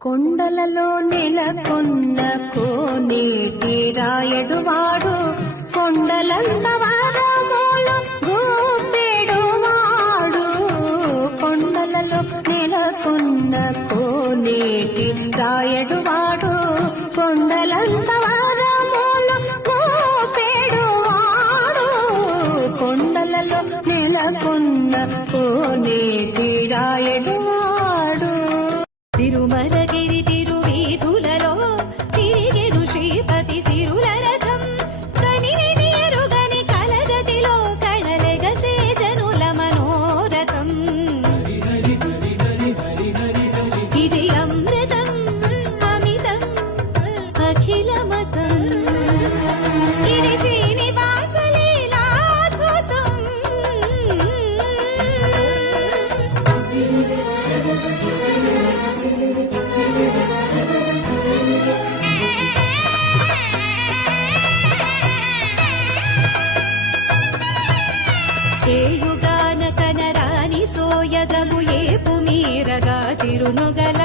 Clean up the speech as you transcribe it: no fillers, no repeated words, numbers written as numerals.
కొండలలో నెలకొన్న కోనేటి రాయడువాడు, కొండలంత వారములు గోపెడువాడు. కొండలలో నెలకొన్న కోనేటి రాయడువాడు, కొండలంత వారములు గోపెడువాడు. కొండలలో నెలకొన్న కోనేటి రాయడువాడు. తిరుమలగిరి తిరువీధులలో తిరిగెను శ్రీపతి సిరుల రథం. కనివిని ఎరుగని కలగతిలో కళలెగసే జనుల మనోరథం. ఇది అమృతం అమితం అఖిలమతం, ఇది శ్రీనివాస లీలాద్భుతం. ఏయుగాన కనరాని సోయగము ఏపు మీరగా తిరునొగల